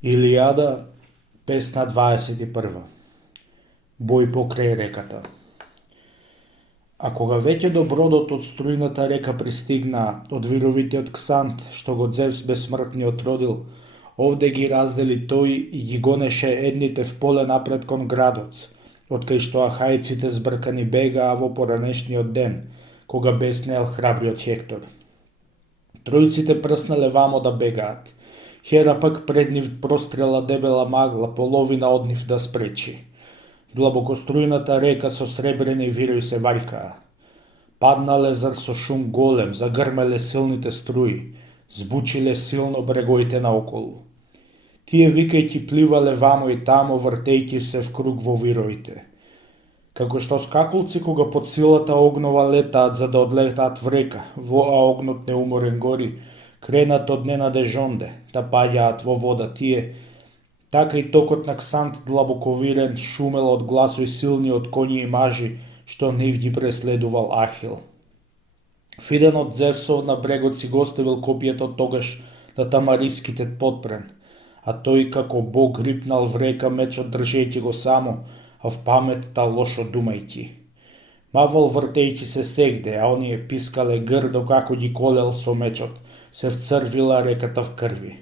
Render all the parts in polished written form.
Илијада, песна 21. Бој покрај реката. А кога веќе до бродот од струјната река пристигнаа, од вировитиот Ксант, што го Зевс бесмртниот родил, овде ги раздели тој и ги гонеше едните в поле напред кон градот, од кај што ахајците збркани бегаа во поранешниот ден, кога беснеел храбриот Хектор. Тројците прснале вамо да бегаат. Хера пак пред нив прострела дебела магла, половина од нив да спречи. Длабокострујната река со сребрени вирои се ваļкаа. Паднале зар со шум голем, загрмеле силните струи, збучиле силно брегоите наоколу. Тие викајќи пливале вамо и тамо, вртејќи се в круг во вироите. Како што скакулци кога под силата огнова летаат за да одлетаат в река, воа огнот неуморен гори, кренат од ненадежонде, да паѓаат во вода тие, така и токот на Ксант длабоковирен шумел од гласој силни од коњи и мажи, што нив ги преследувал Ахил. Фиден од Зевсов на брегот си го оставил копието тогаш на тамариските подпрен, а тој како бог рипнал в река мечот држејќи го само, а в паметта лошо думајќи. Мавал вртејќи се сегде, а оние пискале грдо како ги колел со мечот, се вцрвила реката в крви.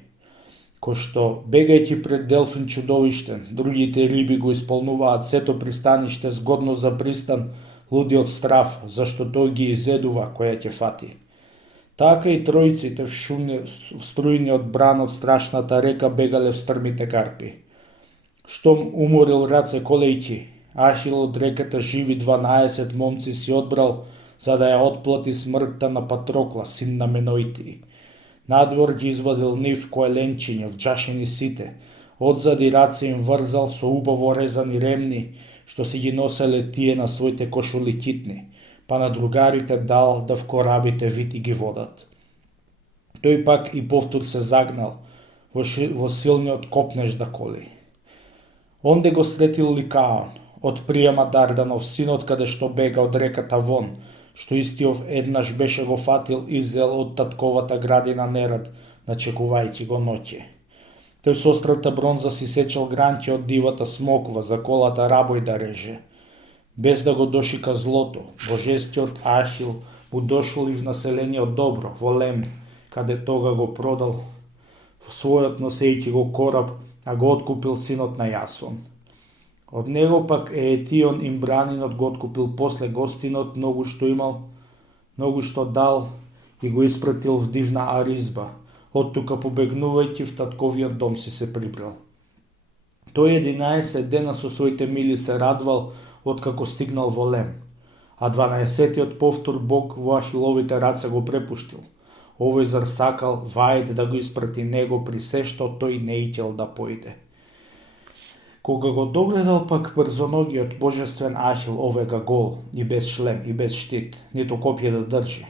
Ко што, бегајќи пред Делфин чудовиштен, другите риби го исполнуваат сето пристаниште згодно за пристан, луди од страв, зашто тој ги изедува која ќе фати. Така и тројците в струјниот бран од страшната река бегале в стрмите карпи. Штом уморил раце колејќи, Ахил од реката живи 12 момци си одбрал, за да ја отплати смртта на Патрокла, син на Меноитии. Надвор ги извадил нив кој ленчиња, вџашени сите, одзади раце им врзал со убаво резани ремни, што си ги носеле тие на своите кошули китни, па на другарите дал да в корабите вити ги водат. Тој пак и повтор се загнал во силниот копнеж да коли. Онде го сретил Ликаон, од приема Дарданов, синот каде што бега од реката вон, што истиов еднаш беше го фатил Изел од татковата градина Нерад, начекувајќи го ноќе. Тој со острата бронза си сечел гранќе од дивата смоква за колата рабој да реже. Без да го дошика злото, божестиот Ахил му дошол и в населениот добро, во Лем, каде тога го продал во својот носејќи го кораб, а го откупил синот на Јасон. Од него пак Еетион имбранинот го откупил после гостинот многу што имал, многу што дал и го испратил в дивна Аризба, од тука побегнувајќи в татковиот дом си се прибрал. Тој 11 дена со своите мили се радвал откако стигнал во Лем, а 12-тиот повтор Бог во Ахиловите раце го препуштил. Овој зар сакал вајд да го испрати него при се што тој не ител да појде. Кога го догледал пак брзоногиот божествен Ахил овега гол, и без шлем, и без штит, нито копје да држи,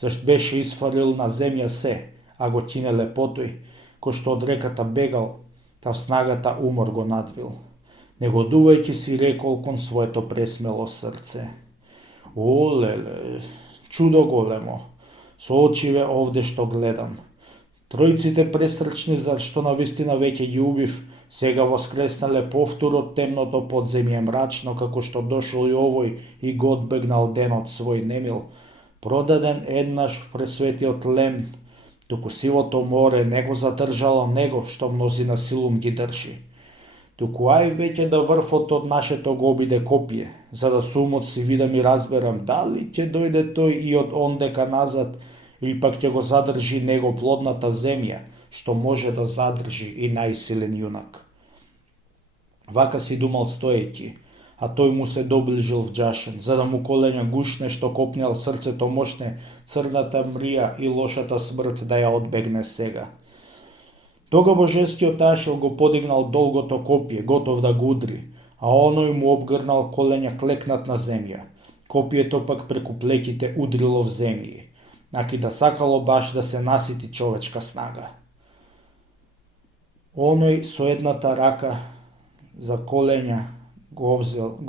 зашто беше isфалил на земја се, а го кинеле потој, кој што од реката бегал, та в снагата умор го надвил. Негодувајќи си рекол кон своето пресмело срце: О, леле, чудо големо, со очиве овде што гледам. Тројците пресрачни, зашто навистина веќе ги убив, сега воскреснале повтор од темното подземје мрачно, како што дошол и овој и го одбегнал денот свој немил, продаден еднаш пресветиот Лем, туку сивото море не го задржало него, што мнозина силум ги држи. Туку ај веќе да врфот од нашето го обиде копие, за да со умот си видам и разберам дали ќе дојде тој и од ондека назад, или пак ќе го задржи него плодната земја, што може да задржи и најсилен јунак. Вака си думал стоејќи, а тој му се доближил вџашен, за да му колења гушне што копнел срцето мошне, црната мрија и лошата смрт да ја одбегне сега. Тога божестиот Ахил го подигнал долгото копие, готов да го удри, а оној му обгрнал колења клекнат на земја. Копието пак преку плеките удрило в земји, аки да сакало баш да се насити човечка снага. Оној со едната рака за колења го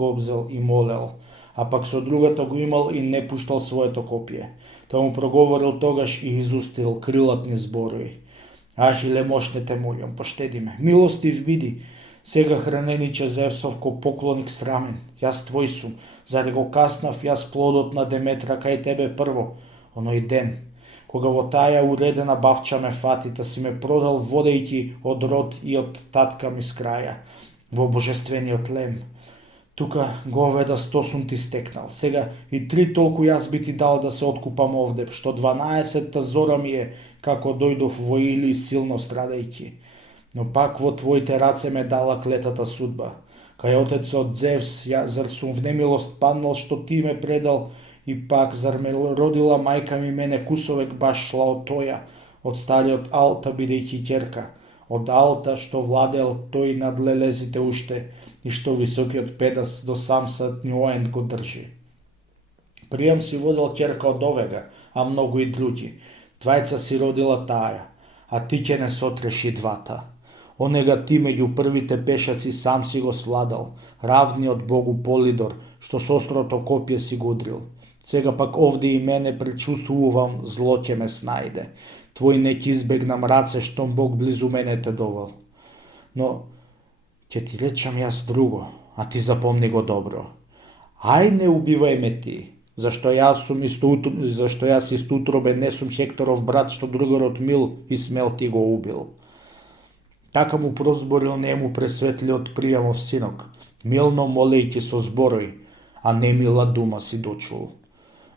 обзел и молел, а пак со другата го имал и не пуштал своето копие. Та му проговорил тогаш и изустил крилатни зборови. Ахиле, мощне те молам, пощади ме. Милостив биди. Сега хранениче Зевсов ко поклоник срамен. Јас твој сум. Заради го каснав јас плодот на Деметра кај тебе прво, оној ден, кога во таја уредена бавча ме фати, та си ме продал водејќи од род и од татка ми с краја, во божествениот лем. Тука говеда 100 сум ти стекнал. Сега и 3 толку јас би ти дал да се откупам овде, што 12-та зора ми е, како дојдов во Или силно страдајќи. Но пак во твоите раце ме дала клетата судба. Кај отецот Зевс, зар сум в немилост паднал што ти ме предал, и пак зар ме родила мајка ми мене кусовек баш Лаотоја, од стариот Алта бидејќи ќерка, од Алта што владеел тој над лелезите уште, и што високиот Педас до сам Ньоен го држи. Пријам си водел ќерка од Овега, а многу и други. Двајца си родила таја, а ти ќе не сотреши двата. Онега ти меѓу првите пешаци сам си го свладал, равниот богу Полидор, што с острото копје си го удрил. Сега пак овде и мене пречувствувам, зло ќе ме снајде. Твој не ќе избегнам раце, штом Бог близу мене те довел. Но ќе ти речам јас друго, а ти запомни го добро. Ај не убивај ме ти, зашто јас исто утробе не сум Хекторов брат, што другарот Мил и смел ти го убил. Така му прозборил нему пресветлиот Пријамов синок, милно молејќи со зборој, а не мила дума си дочул.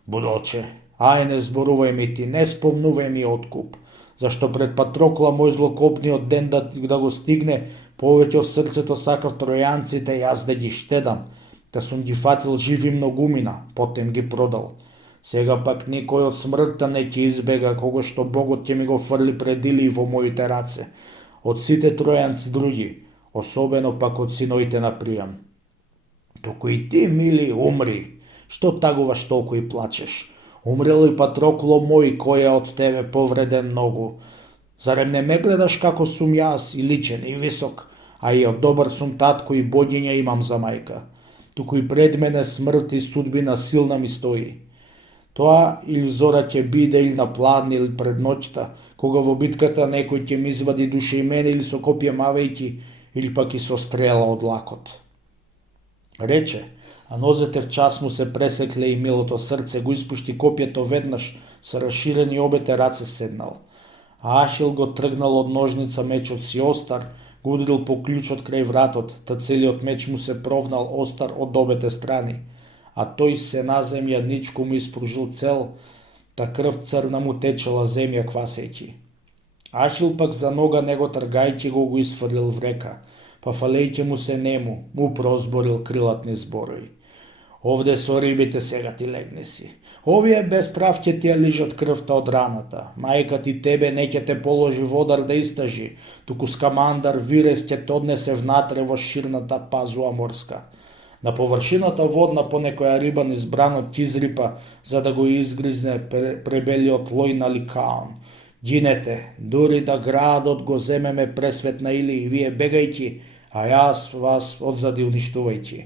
Будолче, ај не зборувај ми ти, не спомнувај ми откуп, зашто пред Патрокла мој злокопниот ден да го стигне, повеќе в срцето сакав тројанците јас да ги штедам, да сум ги фатил живи многумина, потем ги продал. Сега пак никој од смртта не ќе избега, кога што Богот ќе ми го фрли пред Илии во моите раце, од сите тројанци други, особено пак од синоите на Пријам. Току и ти, мили, умри. Што тагуваш толку и плачеш? Умрел и Патрокло мој, кој е од тебе повреден многу. Зарем не ме гледаш како сум јас, и личен, и висок, а и од добар сум татко и богиња имам за мајка. Туку и пред мене смрт и судбина силна ми стои. Тоа или зора ќе биде или на пладне или пред ноќта, кога во битката некој ќе ми извади душа и мене или со копје мавејќи, или пак и со стрела од лакот. Рече, а нозете в час му се пресекле и милото срце го испушти копјето веднаш, со расширени обете раце седнал. А Ахил го тргнал од ножница мечот си остар, го удрил по клучот крај вратот, та целиот меч му се провнал остар од обете страни, а тој се на земја ничку му испружил цел, та крв црна му течела земја квасејќи. Ахил пак за нога него тргајќи гоисфрлил в река, па фалејќи му се нему, му прозборил крилатни зборови. Овде со рибите сега ти легни си. Овие без трав ќе ти ја лижат крвта од раната. Мајка ти тебе не ќе те положи водар да истажи, туку скамандар Вирес ќе те однесе внатре во ширната пазуа морска. На површината водна по некоја риба низ бранот ќе изрипа, за да го изгризне пребелиот лој на Ликаон. Гинете, дури да градот го земеме пресветна Или, вие бегајќи, а јас вас одзади уништувајќи.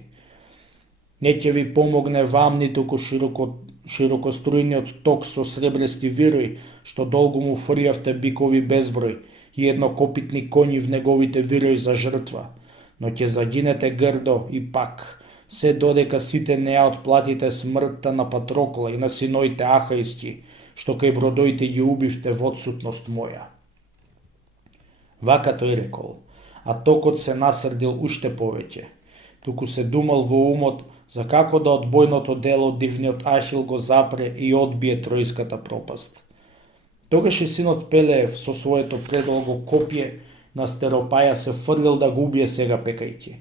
Не ќе ви помогне вам ни туку широкострујниот ток со сребрести вирој, што долго му фрјавте бикови безброј и еднокопитни коњи в неговите вирој за жртва. Но ќе загинете грдо и пак, се додека сите не ја отплатите смртта на Патрокла и на синоите Ахајски, што кај бродоите ги убивте во отсутност моја. Вака тој рекол, а токот се насрдил уште повеќе. Туку се думал во умот за како да од бојното дело дивниот Ахил го запре и одбие Тројската пропаст. Тогаш и синот Пелеев со своето предолго копје на Стеропаја се фрлил да го убие сега пекајќи.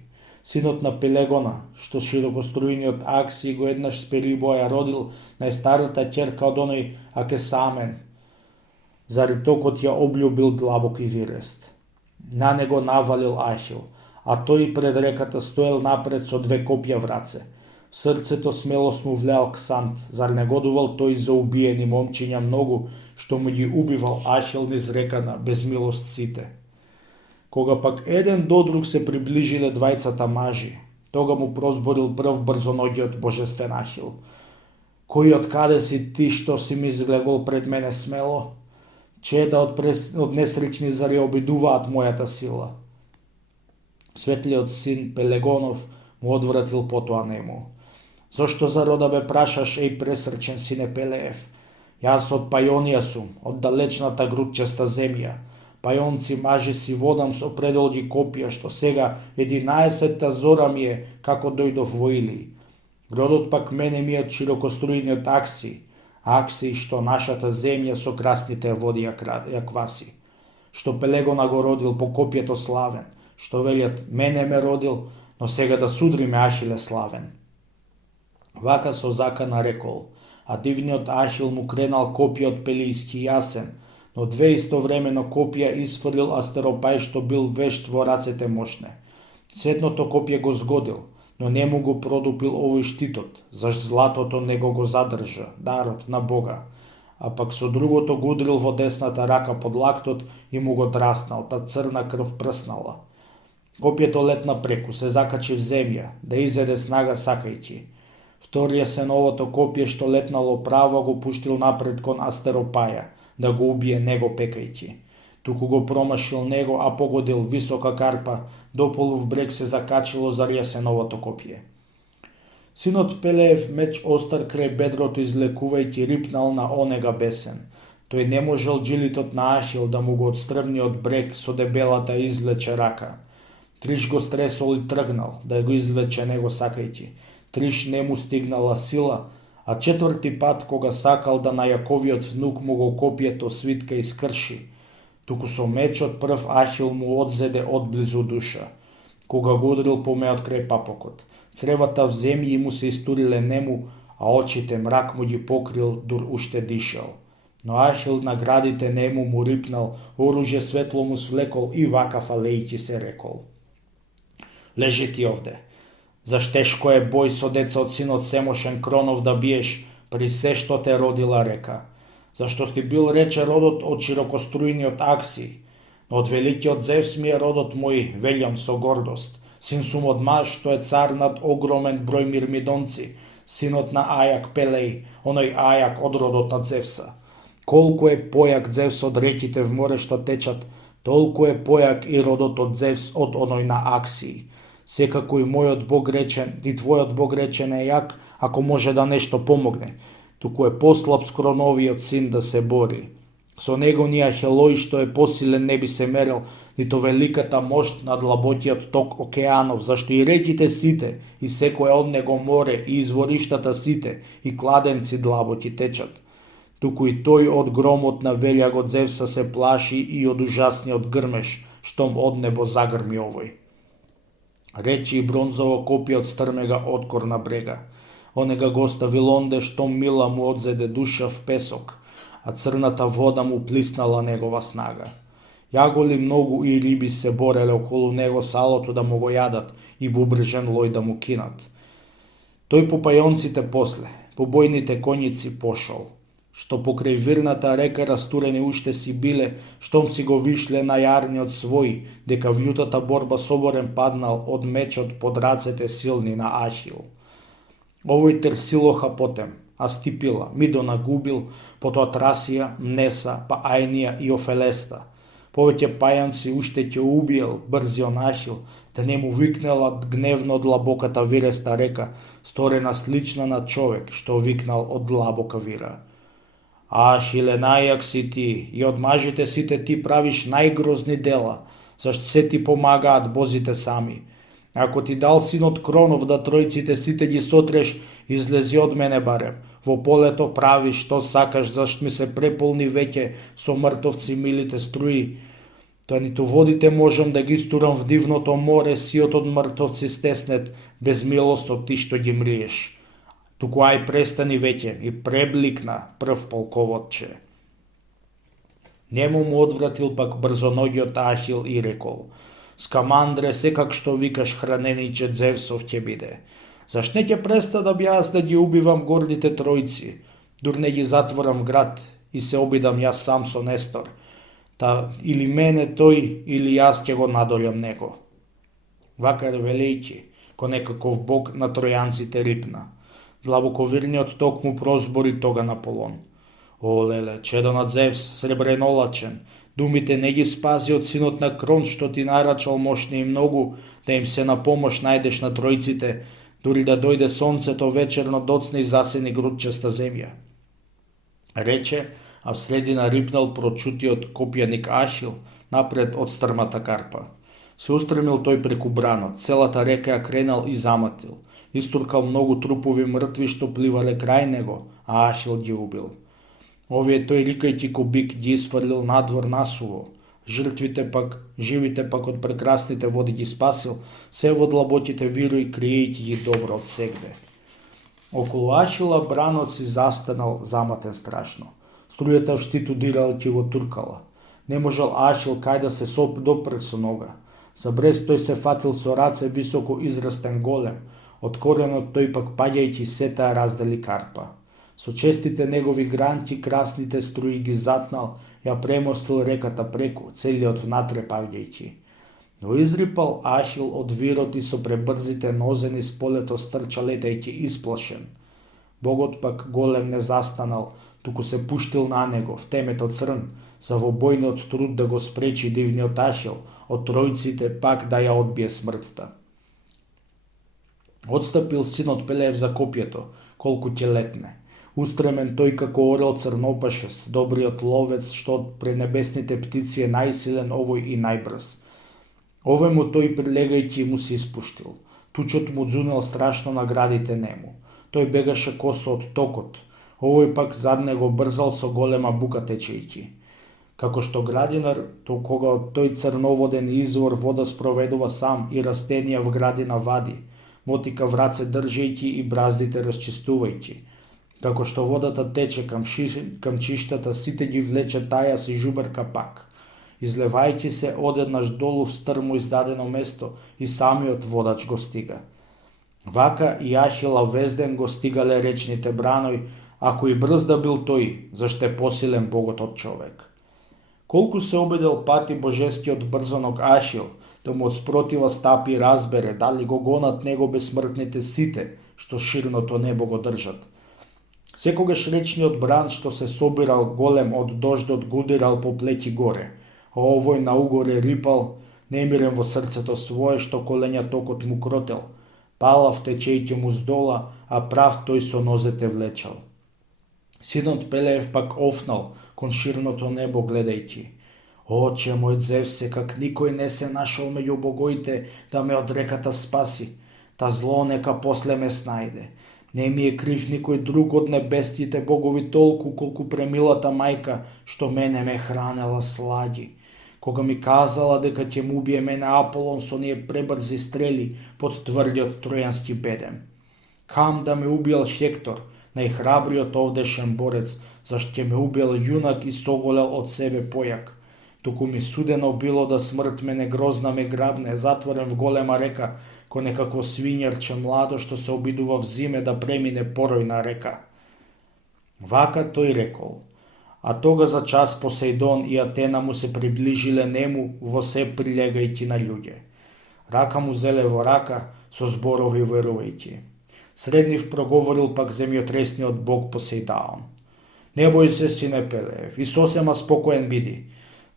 Синот на Пелегона, што широкострујниот Акси го еднаш с Перибоја родил, најстарата ќерка од оној Акесамен, заради токот ја облюбил длабок и вирест. На него навалил Ахил, а тој пред реката стоел напред со 2 копја в раце. Срцето смелост му влеал Ксант, зар не годувал тој за убиени момчиња многу, што му ги убивал Ахил низ рекана без милост сите. Кога пак еден до друг се приближиле двајцата мажи, тога му прозборил прв брзоногиот божествен Ахил. Кој од каде си ти што си ми изглегол пред мене смело? Чеда од несреќни зари обидуваат мојата сила. Светлиот син Пелегонов му одвратил потоа нему. Зошто заро да бе прашаш, еј пресрчен сине Пелеев? Јас од Пајонија сум, од далечната грудчеста земја. Пајонци мажи си водам со предолги копија, што сега 11-та зора ми е како дојдов во Или. Родот пак мене ми е од широкострујниот Акси, што нашата земја со красните води ја кваси. Што Пелегона го родил по копието славен, што велят мене ме родил, но сега да судриме Ахиле славен. Вака со закана рекол, а дивниот Ахил му кренал копија од Пелијски јасен, но две истовремено копија исфрлил Астеропај, што бил вешт во рацете мошне. Седното копје го згодил, но не му го продупил овој штитот, зашто златото него го задржа, дарот на Бога, а пак со другото го удрил во десната рака под лактот и му го драснал, та црна крв прснала. Копјето летна преку, се закачи в земја, да изеде снага сакајќи. Вторија се новото копје што летнало право го пуштил напред кон Астеропаја, да го убие него пекајќи. Туку го промашил него, а погодил висока карпа, дополу в брег се закачило за јасеновото копје. Синот Пелеев меч остар крај бедрото излекувајќи рипнал на онега бесен. Тој не можел джилитот на Ахил да му го отстрмни од брег со дебелата извлече рака. Триш го стресол и тргнал, да го извлече него сакајќи. Триш не му стигнала сила, а четврти пат кога сакал да на Јаковиот внук му го копието свитка и скрши, туку со мечот прв Ахил му одзеде одблизу душа, кога го удрил по меот крај папокот. Цревата в земји му се истуриле нему, а очите мрак му ги покрил, дур уште дишал. Но Ахил на градите нему му рипнал, оружје светло му свлекол и вака фалејќи се рекол. Лежи ти овде. Заш тешко е бој со деца од синот Семошен Кронов да биеш при се што те родила река. Зашто ти бил рече родот од широкострујниот Акси, но од великиот Зевс ми е родот мој, велјам со гордост. Син сум од маж што е цар над огромен број мирмидонци, синот на Ајак Пелеј, оној Ајак од родот на Зевса. Колку е појак Зевс од реките в море што течат, толку е појак и родот од Зевс од оној на Акси. Секако и мојот Бог речен, и твојот Бог речен е јак, ако може да нешто помогне, туку е послаб скроновиот син да се бори. Со него ни Ахелој што е посилен не би се мерил, нито великата мощ над лаботиот ток океанов, зашто и реките сите, и секое од него море, и извориштата сите, и кладенци длаботи течат. Туку и тој од громот на велјагот Зевса се плаши и од ужасниот грмеш, штом од небо загрми овој. Речи и бронзово копие од стрмега откор на брега. Онега го оставил онде, штом мила му одзеде душа в песок, а црната вода му плиснала негова снага. Јаголи многу и риби се бореле околу него салото да му го јадат и бубрежен лој да му кинат. Тој по пајонците после, по бојните коњици пошол, што покрај вирната река растурени уште си биле, штом си го вишле на јарниот свој, дека вјутата борба соборен паднал од мечот под рацете силни на Ахил. Овој терсилоха потем, Астипила, Мидона губил, потоа Трасија, Мнеса, па Ајнија и Офелеста. Повеќе пајанци уште ќе убиел брзион Ахил, да не му викнела гневно од длабоката виреста река, сторена слична на човек, што викнал од длабока вира. Ахиле, најак си ти, и од мажите сите ти правиш најгрозни дела, зашто се ти помагаат бозите сами. Ако ти дал синот Кронов да тројците сите ги сотреш, излези од мене барем. Во полето прави што сакаш, зашто ми се преполни веќе со мртовци милите струи. Тоа ниту водите можам да ги истурам в дивното море, сиот од мртовци стеснет, без милостот ти што ги мриеш. Туку ај престани веќе и пребликна прв полководче. Нему му одвратил пак брзоногиот Ахил и рекол: Скамандре, секак што викаш хранениче Зевсов ќе биде. Заш не ќе престадам јас да ги убивам гордите тројци, дур не ги затворам град и се обидам јас сам со Нестор, та или мене тој, или јас ќе го надолјам него. Вака велејќи, ко некаков бог на тројанците рипна. Длабоковирниот ток му прозбори тога Наполон. О, леле, чедо на Зевс, сребренолачен, думите не ги спази од синот на Крон, што ти нарачал мощни и многу, да им се на помош најдеш на тројците, дури да дојде сонцето вечерно доцне и засени грудчеста земја. Рече, а вследина рипнал прочутиот копјаник Ахил напред од стрмата карпа. Се устремил тој преку бранот, целата река ја кренал и заматил. Истуркал многу трупови мртви што пливале крај него, а Ахил ги убил. Овие тој рикајќи ко бик ги isfрлил надвор насуво. Живите пак од прекрасните води ги спасил, се во длабоките вируи криејќи ги добро од сегде. Околу Ахила бранот си застанал заматен страшно. Струјата в штит удирала ќе го туркала. Не можел Ахил кај да се допре со нога. За брез тој се фатил со раце високо израстен голем, од коренот тој пак паѓајќи сета раздели карпа. Со честите негови гранти красните струи ги затнал, ја премостил реката преку, целиот внатре паѓајќи. Но изрипал Ахил од вирот и со пребрзите нозени с полето стрча летајќи исплашен. Богот пак голем не застанал, туку се пуштил на него, в темето црн, за во бојниот труд да го спречи дивниот Ахил, од тројците пак да ја одбие смртта. Отстапил синот Пелеев за копјето, колку ќе летне. Устремен тој како орел црнопашест, добриот ловец што од пренебесните птици е најсилен овој и најбрз. Овој му тој прилегајќи му се испуштил. Тучот му дзунел страшно на градите нему. Тој бегаше косо од токот. Овој пак зад него брзал со голема бука течејќи. Како што градинар, кога од тој црноводен извор вода спроведува сам и растенија в градина вади, мотика в раце држејќи и браздите расчистувајќи. Како што водата тече кам чиштата, сите ги влече таја си жуберка пак, излевајќи се одеднаш долу в стрмо издадено место и самиот водач го стига. Вака и Ахила везден го стигале речните браној, ако и брз да бил тој, зашто е посилен богот од човек. Колку се обидел пати божескиот брзоног Ахил, да му од спротива стапи разбере дали го гонат него безсмртните сите, што ширното небо го држат. Секогаш речниот бран што се собирал голем од дождот гудирал по плеќи горе, а овој на угоре рипал, немирен во срцето свое што колења токот му кротел, палав течејќи му здола, а прав тој со нозете влечал. Синот Пелеев пак офнал кон ширното небо гледајќи. Оче мој Зевсе, как никој не се нашол меѓу богоите да ме од реката спаси, та зло нека после ме снајде. Не ми е крив никој друг од небесните богови толку колку премилата мајка што мене ме хранела слади. Кога ми казала дека ќе му убие мене Аполон со ние пребрзи стрели под тврдиот тројански бедем. Кам да ме убил Хектор, најхрабриот овдешен борец, зашто ќе ме убил јунак и соголел од себе појак. Туку ми судено било да смрт мене грозна ме грабне, затворен в голема река, ко некако свињерче младо што се обидува в зиме да премине поројна река. Вака тој рекол. А тога за час Посејдон и Атена му се приближиле нему во се прилегајќи на луѓе. Рака му зеле во рака, со зборови верувајќи. Среднив проговорил пак земјотресниот бог Посејдаон. Не бој се, сине Пелеев, и сосема спокоен биди.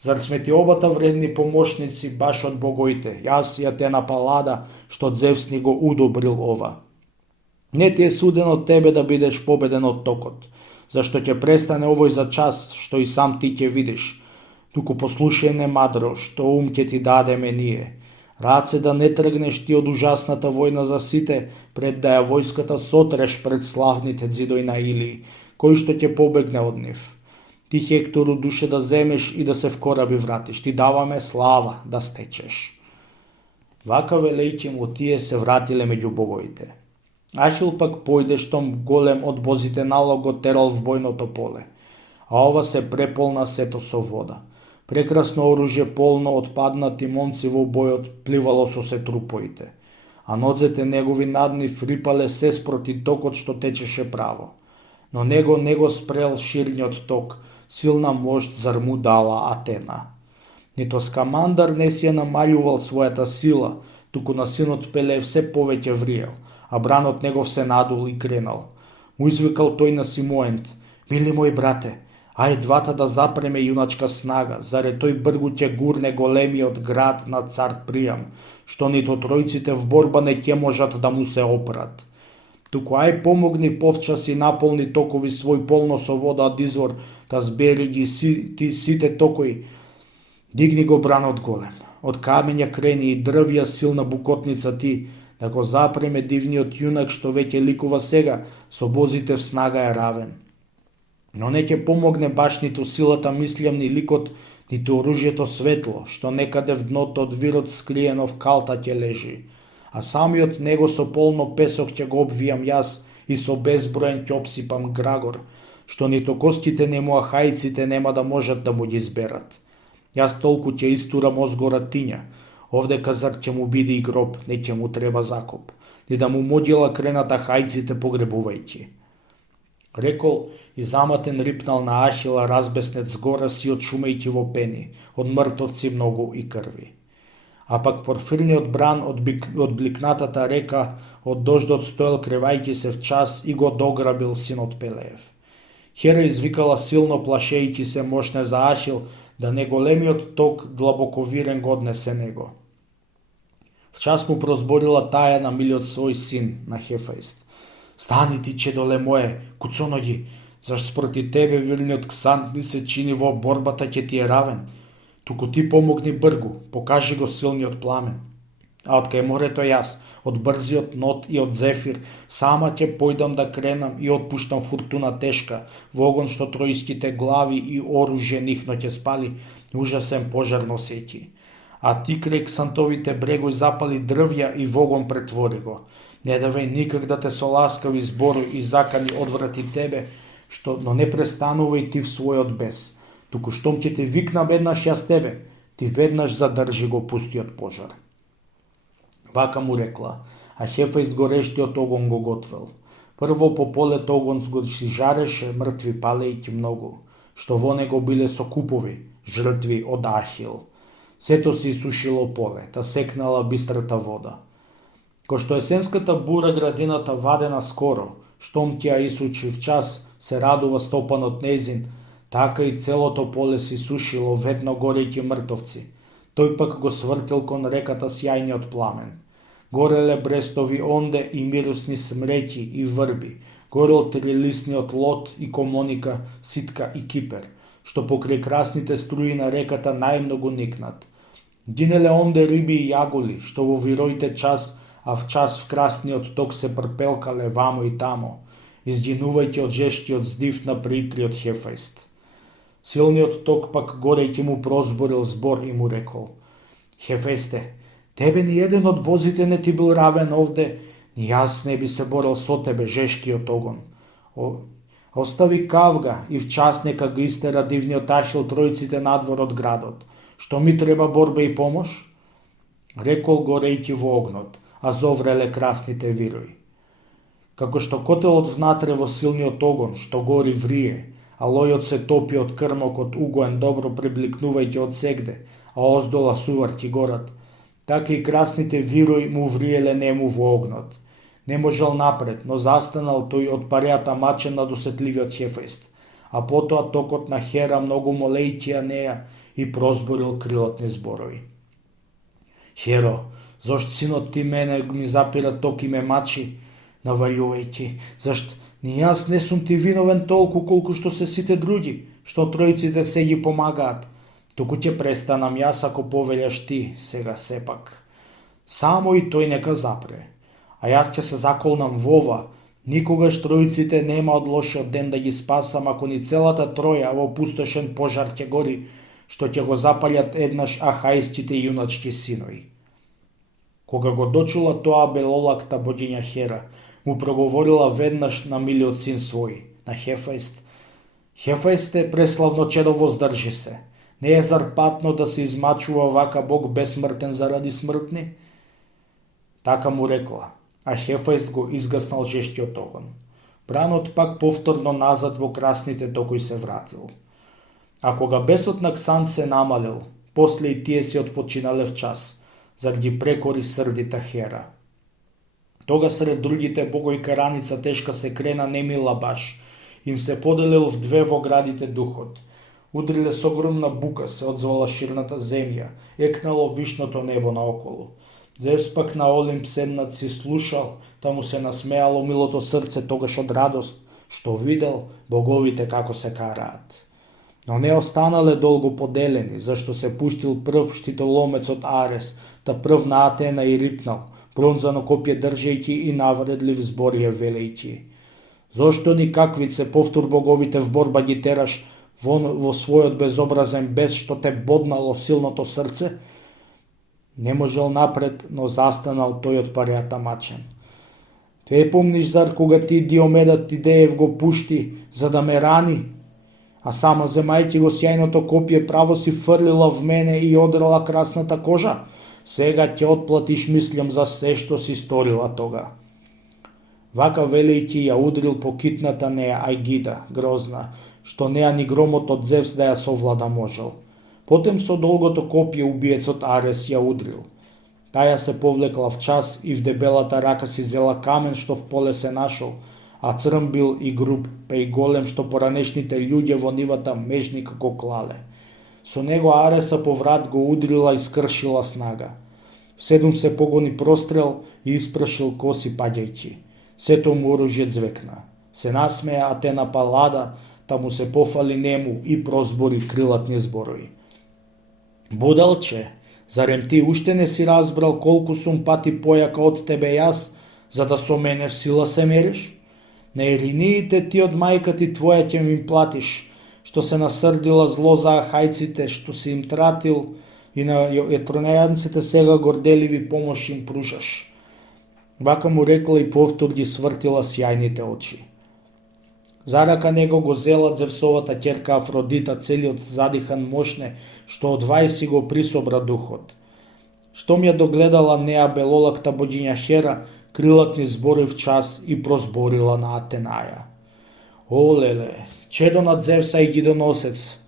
Зар сме ти обата вредни помошници баш од богоите, јас и Атена Палада, што Зевс ни го удобрил ова. Не ти е судено тебе да бидеш победен од токот, зашто ќе престане овој за час, што и сам ти ќе видиш. Туку послушај не мадро, што ум ќе ти дадеме ние. Раце да не тргнеш ти од ужасната војна за сите, пред да ја војската сотреш пред славните ѕидој на Илии, кој што ќе побегне од нив. Ти Хектору душе да земеш и да се в кораби вратиш, ти даваме слава да стечеш. Вака велејќи му тие се вратиле меѓу богоите. Ахил пак појде штом голем од бозите налог го терал в бојното поле, а ова се преполна сето со вода. Прекрасно оружје полно од паднати момци во бојот пливало со се трупоите, а нозете негови над нив рипале се спроти токот што течеше право. Но него не го спрел ширниот ток, силна мощ зар му дала Атена. Нито Скамандар не си ја намалјувал својата сила, туку на синот Пелеев се повеќе вриел, а бранот негов се надул и кренал. Му извикал тој на Симоент: Мили мој брате, Ај двата да запреме юначка снага, заре тој бргу ќе гурне големиот град на цар Приам, што нито тројците в борба не ќе можат да му се опрат. Туку ај помогни повчас и наполни токови свој полно со вода од извор, да збери ги сите токои, дигни го бранот голем. Од камења крени и дрвја силна букотница ти, да го запреме дивниот јунак што веќе ликува сега, со бозите в снага е равен. Но не ќе помогне баш ниту силата мислам ни ликот, ниту оружјето светло, што некаде в дното од вирот скриено в калта ќе лежи, а самиот него со полно песок ќе го обвијам јас и со безброен ќе обсипам Грагор, што нито костите нему, а хајците нема да можат да му ги изберат. Јас толку ќе истурам озгора тиња, овде казар ќе му биде и гроб, не ќе му треба закоп, ни да му моѓела крената хајците погребувајќи. Рекол и заматен рипнал на Ахила разбеснет згора си отшумејќи во пени, од мртовци многу и крви. А пак порфирниот бран од бликнатата река, од дождот стоел кревајќи се в час и го дограбил синот Пелеев. Хера извикала силно плашејќи се мошне за Ахил, да не големиот ток длабоковирен го однесе него. В час му прозборила таја на милиот свој син, на Хефаист. Стани ти, чедоле мое, куцоноги, зашто спроти тебе вирниот Ксант ми се чини во борбата ќе ти е равен. Туку ти помогни бргу, покажи го силниот пламен. А од кај морето јас, од брзиот нот и од зефир, сама ќе појдам да кренам и отпуштам фуртуна тешка, во огон што тројските глави и оружје нихно ќе спали, ужасен пожар носејќи. А ти крај Ксантовите брегој запали дрвја и во огон претвори го. Не давај никак да те со ласкави зборој и закани одврати тебе, но не престанувај ти в својот бес. Туку штом ќе те викнам еднаш јас тебе, ти веднаш задржи го пустиот пожар. Вака му рекла, а Хефаист горештиот огон го готвел. Прво по полет огон го си жареше, мртви палејќи многу, што во него биле со купови, жртви од Ахил. Сето се исушило поле, та секнала бистрата вода. Ко што есенската бура градината вадена скоро, штом ќе ја исучи в час, се радува стопанот незин, така и целото поле се исушило, ведно горејќи мртовци. Тој пак го свртил кон реката сјајниот пламен. Гореле брестови онде и мирусни смреќи и врби, горел трилисниот лот и комоника, ситка и кипер, што покрај красните струи на реката најмногу никнат. Гинеле онде риби и јаголи, што во вироите час, а в час в красниот ток се прпелкале вамо и тамо, изгинувајќи од жешкиот здив на приитриот Хефаист. Силниот ток пак горејќи му прозборил збор и му рекол: Хефаисте, тебе ни еден од бозите не ти бил равен овде, ни јас не би се борел со тебе, жешкиот огон. Остави кавга и в час нека го истера дивниот Ахил тројците надвор од градот. Што ми треба борба и помош? Рекол горејќи во огнот, а зовреле красните вирои. Како што котелот внатре во силниот огон, што гори врие, а лојот се топи од крмокот угоен добро прибликнувајќи од сегде, а оздола суварки горат, така и красните вирои му вриеле нему во огнот. Не можел напред, но застанал тој од пареата мачен на досетливиот Хефаист, а потоа токот на Хера многу молејќи ја неја и прозборил крилатни зборови. Херо, зошто синот ти мене ми запира ток и ме мачи, навајувајќи, зашто ни јас не сум ти виновен толку колку што се сите други, што тројците се ги помагаат. Туку ќе престанам јас ако повелјаш ти, сега сепак. Само и тој нека запре. А јас ќе се заколнам во ова, никогаш тројците нема од лошиот ден да ги спасам ако ни целата троја во пустошен пожар ќе гори, што ќе го запалјат еднаш ахајските јуначки синови. Кога го дочула тоа белолакта богиња Хера, му проговорила веднаш на милиот син свој, на Хефаист: Хефаисте, преславно чедо, воздржи се. Не е зар патно да се измачува вака Бог безсмртен заради смртни? Така му рекла, а Хефаист го изгаснал жешкиот огон. Бранот пак повторно назад во красните токои се вратил. А кога бесот на Ксан се намалил, после и тие се отпочинале в час, заради прекори срдита Хера. Тога сред другите богојка раница тешка се крена немила баш, им се поделил в две во градите духот. Удриле с огромна бука, се одзвала ширната земја, екнало вишното небо наоколу. Зевс пак на Олимп седнат си слушал, та му се насмеало милото срце тогаш од радост, што видел боговите како се караат. Но не останале долго поделени, зашто се пуштил прв штитоломецот Арес, та прв на Атена и рипнал, бронзано копје држејќи и навредлив зборје велејќи. Зошто никаквице повтор боговите в борба ги тераш во својот безобразен бес што те боднало силното срце? Не можел напред, но застанал тој од парејата мачен. Те помниш зар кога ти Диомедат Тидеев го пушти за да ме рани, а сама земајќи го сјајното копје право си фрлила в мене и одрала красната кожа? Сега ќе отплатиш, мислам, за се што си сторила тога. Вака велејќи ја удрил по китната неја Ајгида, грозна, што неа ни громот од Зевс да ја совлада можел. Потем со долгото копје убиецот Арес ја удрил. Таја се повлекла в час и в дебелата рака си зела камен што в поле се нашол, а црн бил и груб, па и голем што поранешните луѓе во нивата межник го клале. Со него Ареса по врат го удрила и скршила снага. Вседум се погони прострел и испрашил коси паѓајќи. Сето му оружје звекна. Се насмеја Атена Паллада, та му се пофали нему и прозбори крилатни зборови. Будалче, зарем ти уште не си разбрал колку сум пати појака од тебе јас, за да со мене в сила се мериш? На ериниите ти од мајка ти твоја ќе ми платиш, што се насрдила зло за ахајците, што си им тратил, и на етронејанците сега горделиви помош им пружаш. Вака му рекла и повтор ги свртила сјајните очи. За рака него го зела Зевсовата ќерка Афродита, целиот задихан мошне, што од вајси го присобра духот. Штом ја догледала неа белолакта богиња Хера, крилатни збори в час и прозборила на Атенаја. О, леле, чедо над Зевса и гидоносец,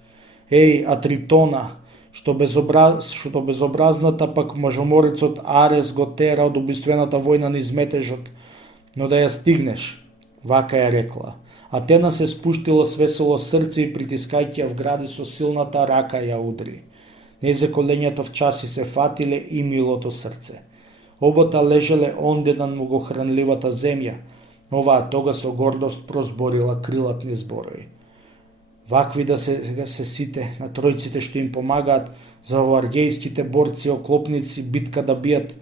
еј, Атритона, што безобразната пак мажоморецот Арес го тера од убиствената војна низ метежот, но да ја стигнеш, вака ја рекла. Атена се спуштила с весело срце и притискајќи ја в гради со силната рака ја удри. Незе коленјата в часи се фатиле и милото срце. Обота лежеле онде на многохранливата земја, оваа тога со гордост прозборила крилатни зборови. Вакви да се сите на тројците што им помагаат, за варѓејските борци, оклопници, битка да бијат,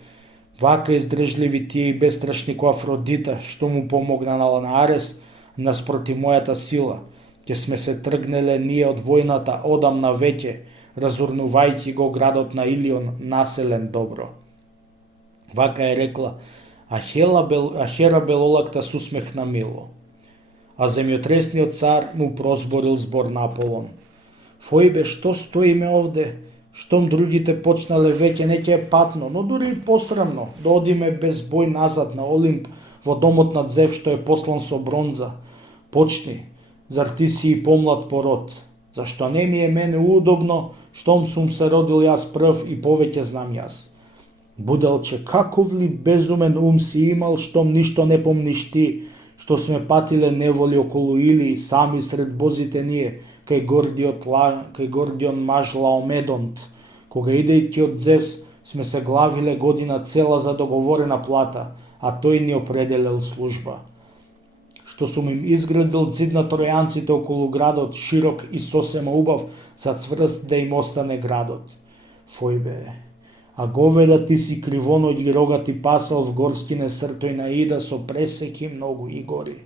вака издржливи тие и бестрашни ко Афродита, што му помогнала на Арес, наспроти мојата сила. Ќе сме се тргнеле ние од војната одамна веќе, разурнувајќи го градот на Илион, населен добро. Вака е рекла, а Хера белолакта с усмех на мило. А земјотресниот цар му прозборил збор на Аполон. Фојбе, што стоиме овде? Штом другите почнале веќе не ќе е патно, но дури и посрамно, да одиме без бој назад на Олимп, во домот на Зев што е послан со бронза. Почни, зар ти си и помлад пород? Зашто не ми е мене удобно, штом сум се родил јас прв и повеќе знам јас. Будалче, каков ли безумен ум си имал, штом ништо не помниш ти, што сме патиле неволи околу Илии, сами сред бозите ние, кај гордион маж Лаомедонт, кога идејќи од Зевс, сме се главиле година цела за договорена плата, а тој ни определил служба. Што сум им изградил цид на тројанците околу градот, широк и сосема убав, за цврст да им остане градот. Фојбе, а говеда ти си кривоноѓ и рогати пасал в горскине сртој на Ида со пресеки многу и гори.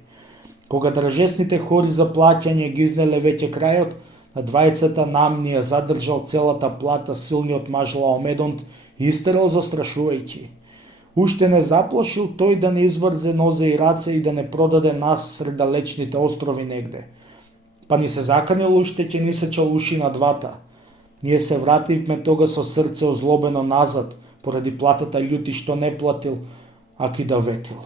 Кога држесните хори за плаќање ги изнеле веќе крајот, на двајцата намни ја задржал целата плата силниот маж Лаомедонт и истерал застрашувајќи. Уште не заплашил тој да не изврзе нозе и раце и да не продаде нас сред далечните острови негде. Па ни се заканил уште ќе ни сечал уши на двата. Ние се вративме тога со срце озлобено назад, поради платата љути што не платил, аки да ветил.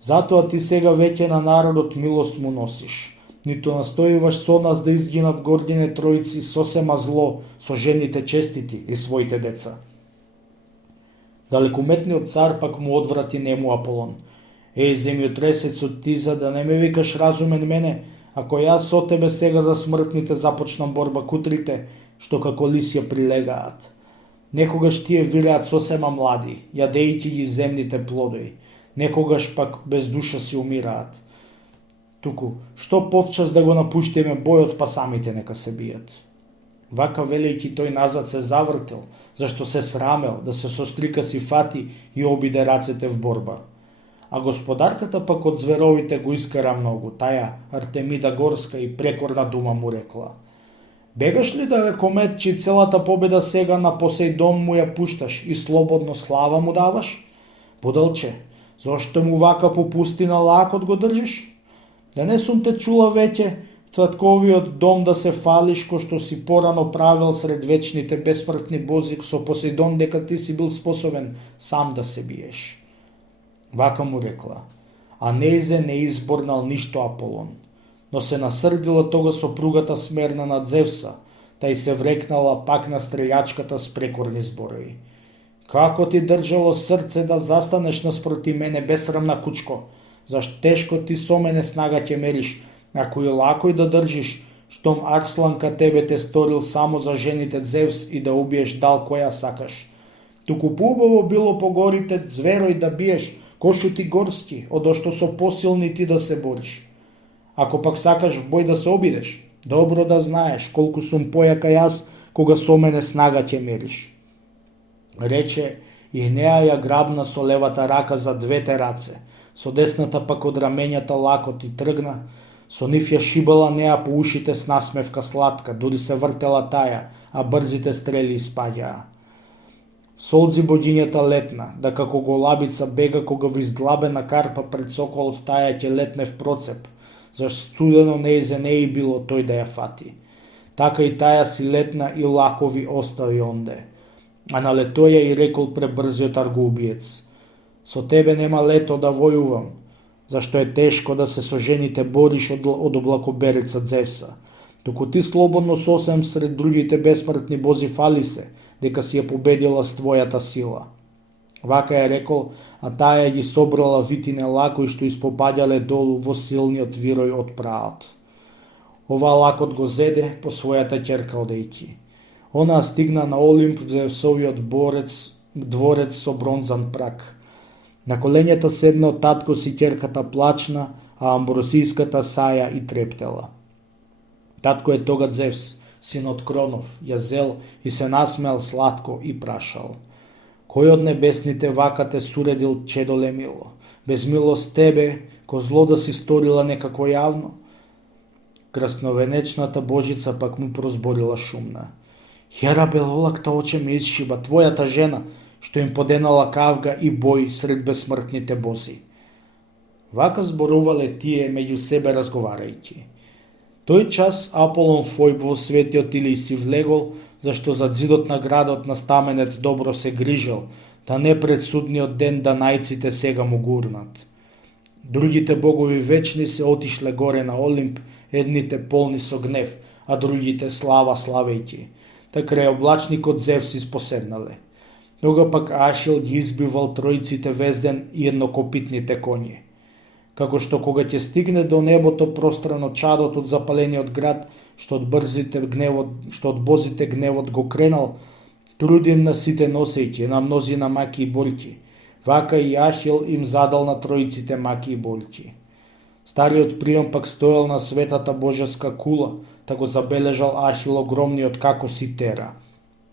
Затоа ти сега веќе на народот милост му носиш. Ниту настоиваш со нас да изгинат гордине тројци сосема зло со жените честити и своите деца. Далекометниот цар пак му одврати нему Аполон. Еј, земјотресецот, ти за да не ме викаш разумен мене, ако јас со тебе сега за смртните започнам борба кутрите, што како лис ја прилегаат. Некогаш тие вираат сосема млади, јадејќи ги земните плодови, некогаш пак без душа си умираат. Туку, што повчас да го напуштиме бојот, па самите нека се бијат. Вака велејќи тој назад се завртел, зашто се срамел да се со стрика си фати и обиде рацете в борба. А господарката пак од зверовите го искара многу, таа Артемида Горска и прекорна дума му рекла: бегаш ли да рекометчи целата победа сега на Посејдон му ја пушташ и слободно слава му даваш? Будалче, зошто му вака по пустина лакот го држиш? Да не сум те чула веќе татковиот дом да се фалиш ко што си порано правил сред вечните бесмртни бози со Посејдон, дека ти си бил способен сам да се биеш. Вака му рекла, а нејзе не изборнал ништо Аполон, но се насрдила тога сопругата смерна на Зевса, тај се врекнала пак на стрејачката с прекорни зборови. Како ти држало срце да застанеш наспроти мене, бесрамна кучко? Зашто тешко ти со мене снага ќе мериш, ако и лакој да држиш, штом Арсланка тебе те сторил само за жените Зевс и да убиеш дал која сакаш. Туку поубаво било по горите зверој да биеш, кошути горски, одошто со посилни ти да се бориш. Ако пак сакаш в бој да се обидеш, добро да знаеш колку сум појака јас, кога со мене снага ќе мериш. Рече и неа ја грабна со левата рака за двете раце, со десната пак од рамењата лакот и тргна, со нив ја шибала неа по ушите с насмевка сладка, дури се вртела таја, а брзите стрели испаѓаа. Солзи бодињата летна, да како голабица бега кога во издлабена карпа пред соколот таја ќе летне в процеп, зашто студено нејзе не и било тој да ја фати. Така и таја си летна и лакови остави онде. А на летоја и рекол пребрзиот аргоубиец: со тебе нема лето да војувам, зашто е тешко да се со жените бориш од облакобереца Зевса. Туку ти слободно сосем сред другите бесмртни бози фали се, дека си ја победила с твојата сила. Вака е рекол, а таја ги собрала витине лакои што испопаѓале долу во силниот вирој од праот. Ова лакот го зеде по својата ќерка одејќи. Она стигна на Олимп в Зевсовиот дворец со бронзан прак. На коленјата седна татко си ќерката плачна, а амбросиската саја и трептела. Татко е тога Зевс, синот Кронов, ја зел и се насмеал сладко и прашал: кој од небесните вака те суредил, чедоле мило? Без милост тебе, ко зло да си сторила некако јавно? Красновенечната Божица пак му прозборила шумна: Хера белолакта оче ме изшиба, твојата жена, што им поденала кавга и бој сред бесмртните бози. Вака зборувале тие меѓу себе разговарајќи. Тој час Аполон Фојб во светиот или си влегол, зашто за зидот на градот на стаменет добро се грижел, да не пред судниот ден данајците сега му гурнат. Другите богови вечни се отишле горе на Олимп, едните полни со гнев, а другите слава славејќи. Та крај облачникот Зевс испоседнале. Тога пак Ашил ги избивал тројците везден и еднокопитните коњи. Како што кога ќе стигне до небото пространо чадот од запалениот град, што од бозите гневот го кренал, трудим на сите носејќи, на мнозина маки и болки. Вака и Ашил им задал на тројците маки и болки. Стариот Приам пак стоел на светата божеска кула, та го забележал Ахил огромниот како си тера.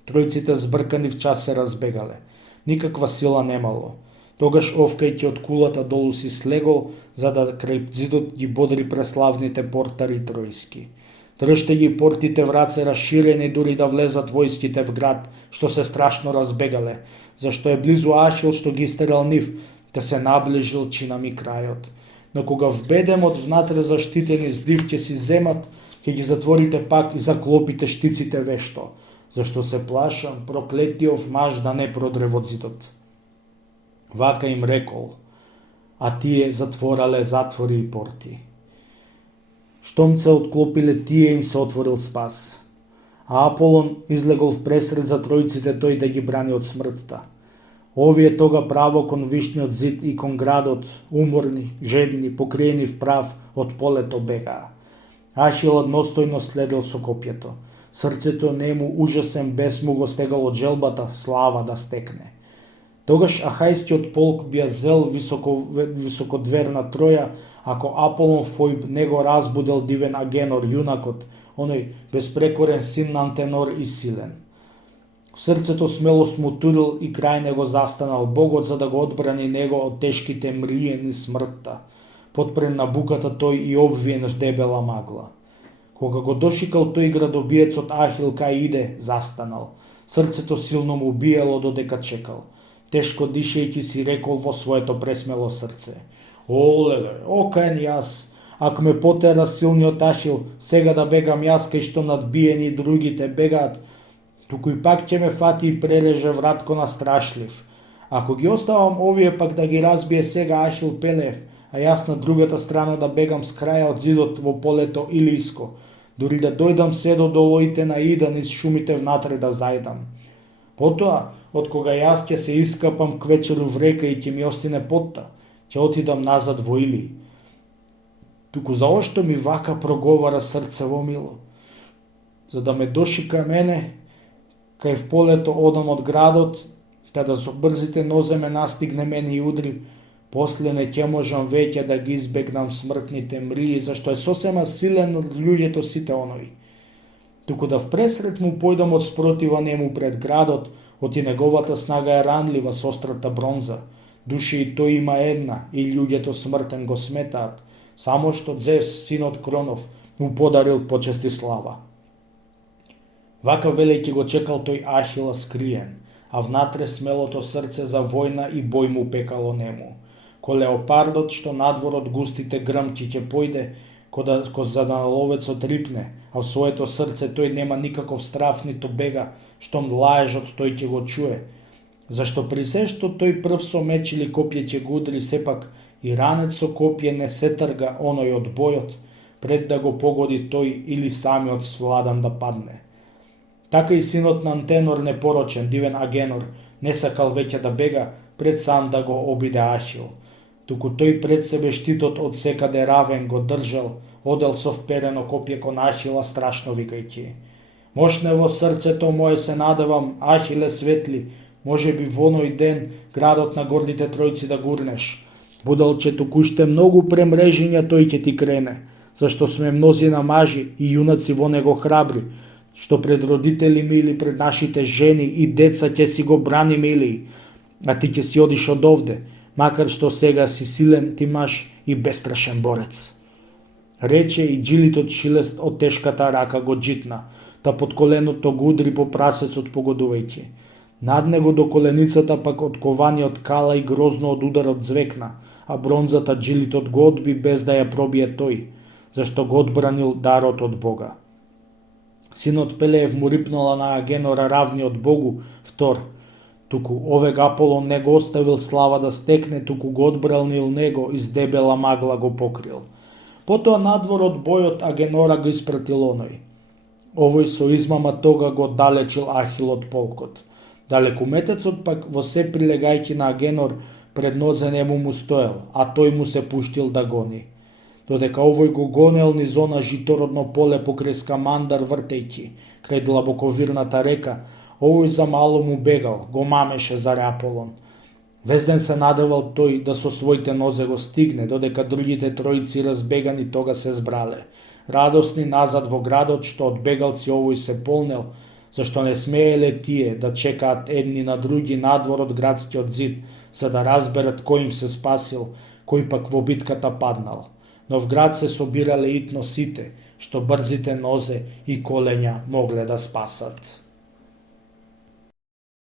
Тројците збркани в час се разбегале. Никаква сила немало. Тогаш овкајќи од кулата долу си слегол, за да крај зидот ги бодри преславните портари тројски. Држте ги портите враце расширени, дури да влезат војските в град, што се страшно разбегале, зашто е близу Ахил што ги истерал нив, да се наближил чинами крајот. Но кога вбедемот внатре заштитени с див ќе си земат, ќе ги затворите пак и заклопите штиците вешто, зашто се плашам проклетиов маж да не продре во зидот. Вака им рекол, а тие затворале затвори и порти. Штом се отклопиле тие, им се отворил спас. А Аполон излегол в пресред за тројците тој да ги брани од смртта. Овие тога право кон вишниот зид и кон градот, уморни, жедни, покриени в прав, од полето бегаа. Ахил одностојно следел со копјето. Срцето нему ужасен бес му го стегал од желбата слава да стекне. Тогаш ахајскиот полк би ја зел високодверна Троја, ако Аполон Фојб не го разбудел дивен Агенор јунакот, оној безпрекорен син на Антенор и силен. В срцето смелост му турил и крај него застанал Богот за да го одбрани него од тешките мрие низ смртта. Потпрен на буката тој и обвиен в дебела магла. Кога го дошикал тој градобиецот Ахил кај иде, застанал. Срцето силно му биело додека чекал. Тешко дишејќи си рекол во своето пресмело срце: Олеле, окаен јас, ако ме потера силниот Ахил, сега да бегам јас кај што надбиени другите бегаат, туку и пак ќе ме фати и пререже вратко на страшлив. Ако ги оставам овие пак да ги разбие сега Ахил Пелев, а јас на другата страна да бегам с краја од зидот во полето Илиско, дури да дојдам се до долоите на Ида низ шумите внатре да зајдам. Потоа, од кога јас ќе се искапам квечеру в река и ќе ми остине потта, ќе отидам назад во Или. Туку заошто ми вака проговара срцево мило? За да ме дошика мене, кај в полето одам од градот, да со брзите нозе ме настигне мене и удри, после не ќе можам веќе да ги избегнам смртните мрии, зашто е сосема силен од луѓето сите онови. Туку да впресред му појдам од спротива нему пред градот, оти неговата снага е ранлива со острата бронза, душе и тој има една, и луѓето смртен го сметаат, само што Зевс, синот Кронов, му подарил почест и слава. Вака велејќи го чекал тој Ахила скриен, а внатре смелото срце за војна и бој му пекало нему. Ко леопардот што надвор од густите грмки ќе појде, ко заналовецот рипне, а в своето срце тој нема никаков страф нито бега, штом лаежот тој ќе го чуе. Зашто при се што тој прв со меч или копје ќе го удри, сепак и ранец со копје не се трга оној од бојот, пред да го погоди тој или самиот свладан да падне. Така и синот на Антенор непорочен, дивен Агенор, не сакал веќе да бега, пред сам да го обиде Ахил. Туку тој пред себе штитот од секаде равен го држал, одел со вперено копје кон Ахила страшно викајќи: Мошне во срцето мое се надевам, Ахиле светли, може би во оној ден градот на гордите тројци да гурнеш. Будалче токуште многу премрежиња тој ќе ти крене, зашто сме мнозина мажи и јунаци во него храбри, што пред родители ми или пред нашите жени и деца ќе си го брани мили, а ти ќе си одиш од овде, макар што сега си силен ти маж и бестрашен борец. Рече и джилитот шилест од тешката рака го джитна, та под коленото го удри по прасецот погодувајќи. Над него до коленицата пак од кованиот кала и грозно од ударот звекна, а бронзата джилитот го одби без да ја пробие тој, зашто го одбранил дарот од Бога. Синот Пелеев му рипнала на Агенора равниот Богу, втор. Туку овег Аполон не го оставил слава да стекне, туку го одбранил него и с дебела магла го покрил. Потоа надвор од бојот Агенора го испратил оној. Овој со измама тога го далечил Ахил од полкот. Далекуметецот пак во се прилегајќи на Агенор пред нозе нему му стоел, а тој му се пуштил да гони. Додека овој го гонел низ она житородно поле покрај Скамандар вртејќи, крај длабоковирната река, овој за мало му бегал, го мамеше заради Аполон. Везден се надевал тој да со своите нозе го стигне, додека другите тројци разбегани тога се збрале. Радосни назад во градот, што од бегалци овој се полнел, зашто не смееле тие да чекаат едни на други надвор од градскиот зид, за да разберат кој им се спасил, кој пак во битката паднал. Но в град се собирале итно сите, што брзите нозе и колења могле да спасат.